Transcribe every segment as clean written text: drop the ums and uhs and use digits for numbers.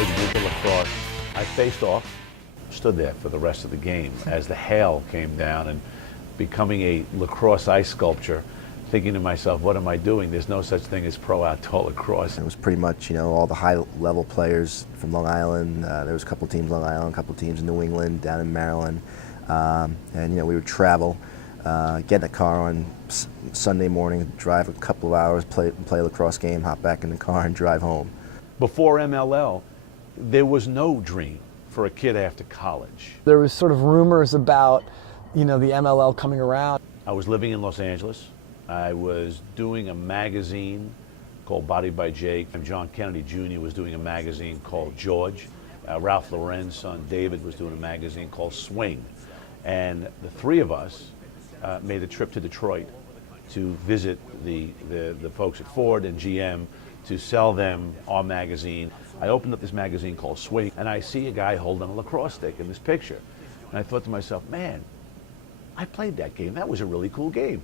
played winter lacrosse. I faced off, stood there for the rest of the game as the hail came down, and becoming a lacrosse ice sculpture, thinking to myself, what am I doing? There's no such thing as pro outdoor lacrosse. It was pretty much, all the high-level players from Long Island. There was a couple teams Long Island, a couple teams in New England, down in Maryland. And we would travel, get in a car on Sunday morning, drive a couple of hours, play a lacrosse game, hop back in the car and drive home. Before MLL, there was no dream for a kid after college. There was sort of rumors about, the MLL coming around. I was living in Los Angeles. I was doing a magazine called Body by Jake. And John Kennedy Jr. was doing a magazine called George. Ralph Lauren's son David was doing a magazine called Swing. And the three of us made a trip to Detroit to visit the folks at Ford and GM to sell them our magazine. I opened up this magazine called Swing, and I see a guy holding a lacrosse stick in this picture. And I thought to myself, man, I played that game. That was a really cool game.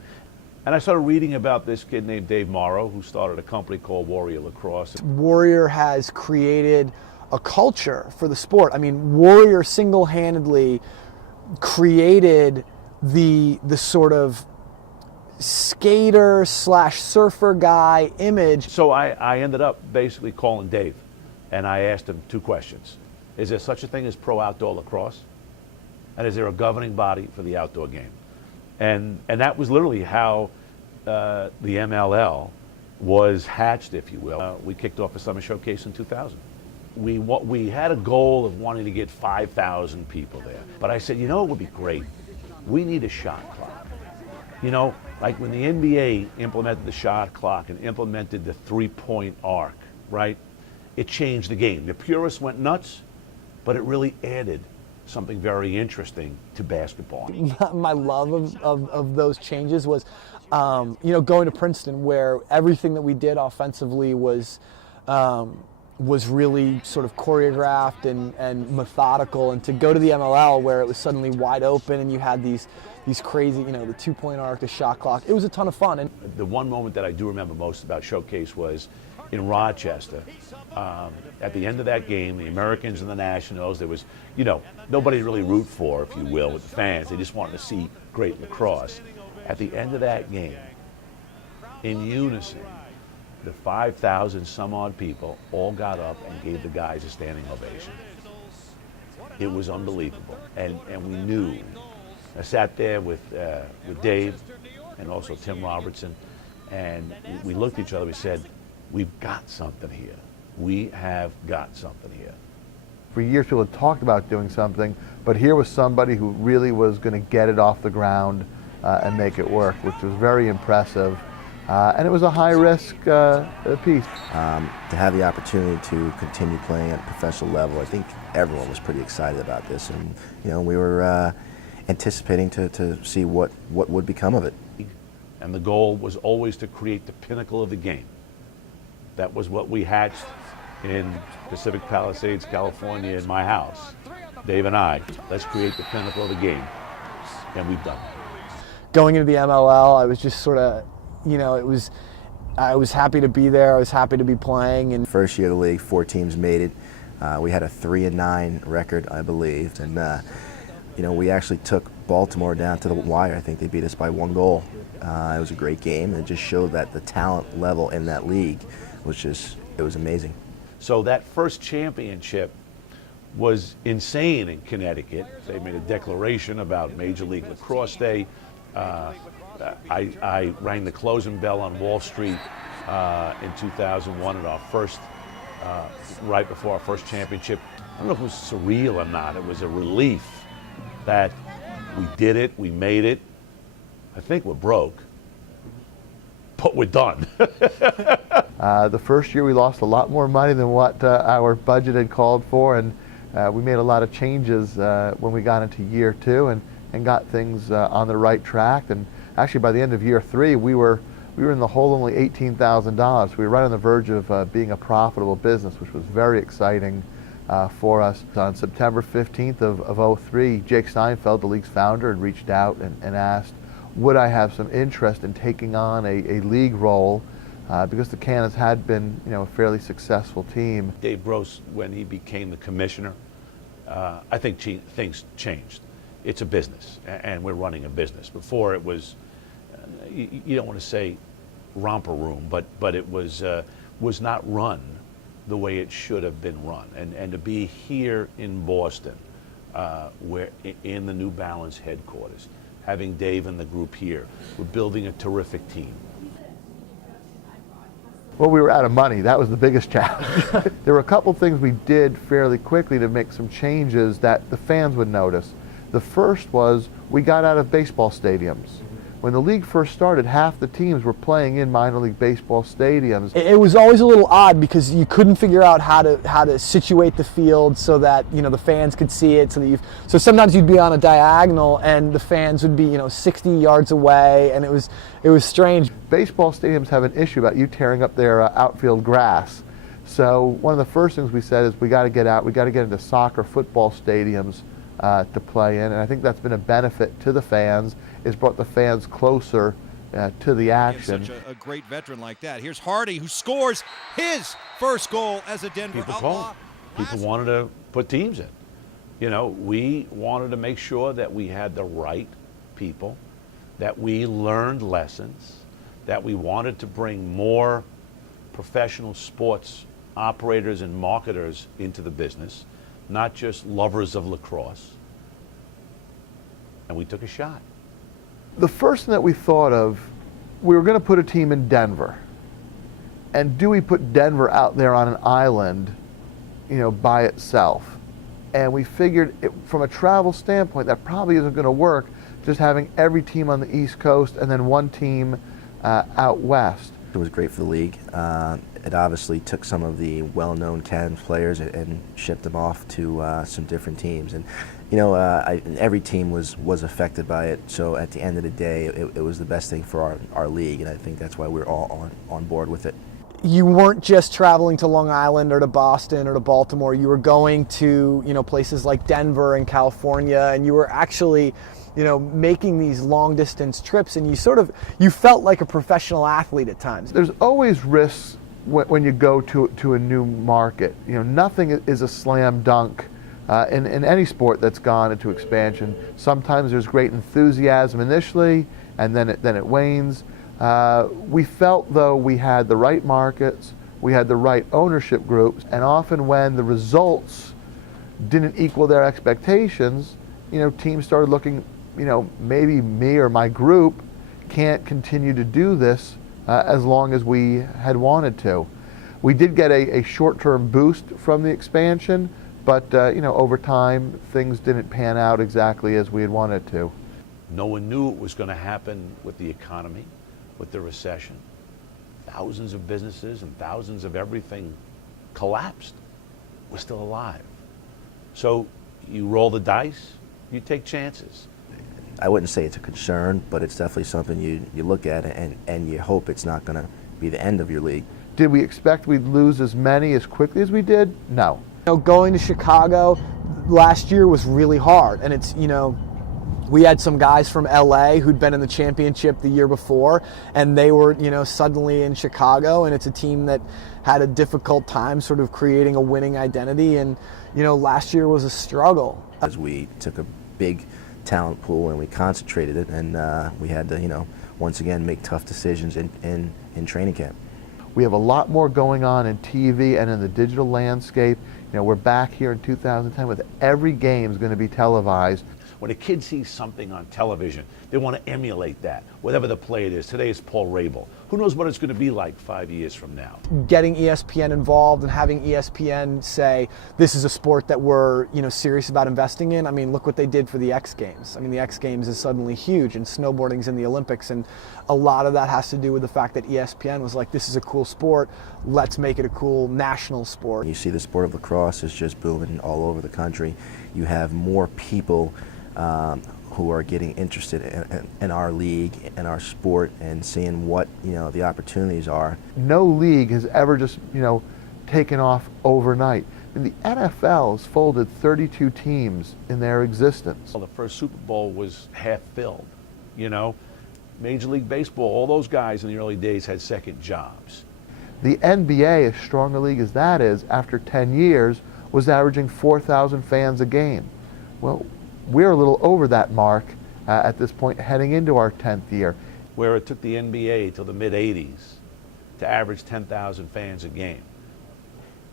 And I started reading about this kid named Dave Morrow, who started a company called Warrior Lacrosse. Warrior has created a culture for the sport. I mean, Warrior single-handedly created the sort of skater slash surfer guy image. So I ended up basically calling Dave, and I asked him two questions. Is there such a thing as pro outdoor lacrosse? And is there a governing body for the outdoor game? And that was literally how the MLL was hatched, if you will. We kicked off a summer showcase in 2000. We had a goal of wanting to get 5,000 people there. But I said, it would be great. We need a shot clock. Like when the NBA implemented the shot clock and implemented the three-point arc, right? It changed the game. The purists went nuts, but it really added something very interesting to basketball. My love of those changes was, going to Princeton, where everything that we did offensively was really sort of choreographed and methodical, and to go to the MLL where it was suddenly wide open and you had these crazy, the two-point arc, the shot clock. It was a ton of fun. And the one moment that I do remember most about Showcase was in Rochester. At the end of that game, the Americans and the Nationals, there was, nobody to really root for, if you will, with the fans. They just wanted to see great lacrosse. At the end of that game, in unison, the 5,000 some odd people all got up and gave the guys a standing ovation. It was unbelievable, and we knew. I sat there with Dave and also Tim Robertson, and we looked at each other. We said, "We've got something here. We have got something here." For years, people had talked about doing something, but here was somebody who really was going to get it off the ground and make it work, which was very impressive. And it was a high-risk piece. To have the opportunity to continue playing at a professional level, I think everyone was pretty excited about this, and we were anticipating to see what would become of it. And the goal was always to create the pinnacle of the game. That was what we hatched in Pacific Palisades, California, in my house. Dave and I, let's create the pinnacle of the game, and we've done it. Going into the MLL, I was just sort of, I was happy to be there. I was happy to be playing. And first year of the league, 4 teams made it. We had a 3-9 record, I believe, and we actually took Baltimore down to the wire. I think they beat us by 1 goal. It was a great game, and it just showed that the talent level in that league was it was amazing. So that first championship was insane in Connecticut. They made a declaration about Major League Lacrosse Day. I rang the closing bell on Wall Street in 2001 at our first, right before our first championship. I don't know if it was surreal or not. It was a relief that we did it, we made it. I think we're broke, but we're done. The first year we lost a lot more money than what our budget had called for, and we made a lot of changes when we got into year 2 and got things on the right track. And actually by the end of year 3, we were in the hole only $18,000. We were right on the verge of being a profitable business, which was very exciting for us. On September 15th of 03, Jake Steinfeld, the league's founder, had reached out and asked, would I have some interest in taking on a league role because the Cannons had been, a fairly successful team. Dave Gross, when he became the commissioner, I think things changed. It's a business, and we're running a business. Before it was, you don't want to say romper room, but it was not run the way it should have been run. And to be here in Boston, where in the New Balance headquarters, having Dave and the group here, we're building a terrific team. Well, we were out of money. That was the biggest challenge. There were a couple things we did fairly quickly to make some changes that the fans would notice. The first was we got out of baseball stadiums. When the league first started, half the teams were playing in minor league baseball stadiums. It was always a little odd because you couldn't figure out how to situate the field so that the fans could see it. So sometimes you'd be on a diagonal and the fans would be 60 yards away, and it was strange. Baseball stadiums have an issue about you tearing up their outfield grass. So one of the first things we said is we got to get out. We got to get into soccer, football stadiums to play in, and I think that's been a benefit to the fans. It's brought the fans closer to the action. Such a great veteran like that. Here's Hardy, who scores his first goal as a Denver Outlaw. People wanted to put teams in. We wanted to make sure that we had the right people, that we learned lessons, that we wanted to bring more professional sports operators and marketers into the business, not just lovers of lacrosse. And we took a shot. The first thing that we thought of, we were going to put a team in Denver. And do we put Denver out there on an island, by itself? And we figured from a travel standpoint, that probably isn't going to work, just having every team on the East Coast and then one team out west. It was great for the league. It obviously took some of the well-known Cannons players and shipped them off to some different teams. And every team was affected by it. So at the end of the day, it was the best thing for our league, and I think that's why we're all on board with it. You weren't just traveling to Long Island or to Boston or to Baltimore. You were going to places like Denver and California, and you were actually making these long distance trips, and you felt like a professional athlete at times. There's always risks when you go to a new market. Nothing is a slam dunk in any sport that's gone into expansion. Sometimes there's great enthusiasm initially, and then it wanes. We felt though we had the right markets, we had the right ownership groups, and often when the results didn't equal their expectations, teams started looking, maybe me or my group can't continue to do this as long as we had wanted to. We did get a short-term boost from the expansion, but over time things didn't pan out exactly as we had wanted to. No one knew what was going to happen with the economy, with the recession. Thousands of businesses and thousands of everything collapsed. We're still alive. So you roll the dice, you take chances. I wouldn't say it's a concern, but it's definitely something you look at and you hope it's not going to be the end of your league. Did we expect we'd lose as many as quickly as we did? No. Going to Chicago last year was really hard, and it's we had some guys from LA who'd been in the championship the year before, and they were suddenly in Chicago, and it's a team that had a difficult time sort of creating a winning identity, and last year was a struggle. As we took a big talent pool and we concentrated it, and we had to once again make tough decisions in training camp. We have a lot more going on in TV and in the digital landscape. We're back here in 2010 with every game is going to be televised. When a kid sees something on television, they want to emulate that, whatever the play it is. Today is Paul Rabel. Who knows what it's going to be like 5 years from now? Getting ESPN involved and having ESPN say, this is a sport that we're serious about investing in. I mean, look what they did for the X Games. I mean, the X Games is suddenly huge, and snowboarding's in the Olympics, and a lot of that has to do with the fact that ESPN was like, this is a cool sport, let's make it a cool national sport. You see the sport of lacrosse is just booming all over the country. You have more people who are getting interested in our league and our sport and seeing what the opportunities are. No league has ever just taken off overnight. And the NFL has folded 32 teams in their existence. Well, the first Super Bowl was half filled. Major League Baseball, all those guys in the early days had second jobs. The NBA, as strong a league as that is, after 10 years, was averaging 4,000 fans a game. Well, we're a little over that mark at this point, heading into our 10th year. Where it took the NBA till the mid-'80s to average 10,000 fans a game.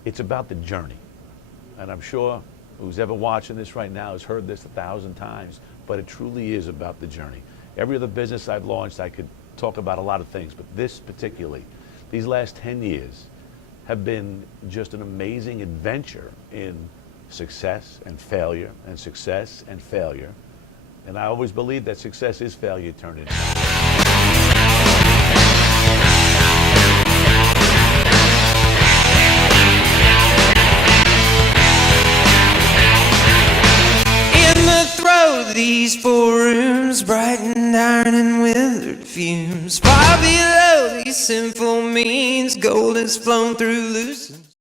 It's about the journey. And I'm sure who's ever watching this right now has heard this 1,000 times, but it truly is about the journey. Every other business I've launched, I could talk about a lot of things, but this particularly, these last 10 years have been just an amazing adventure in success and failure and success and failure. And I always believe that success is failure turned into. These 4 rooms, brightened iron and withered fumes. Far below these sinful means, gold has flown through loose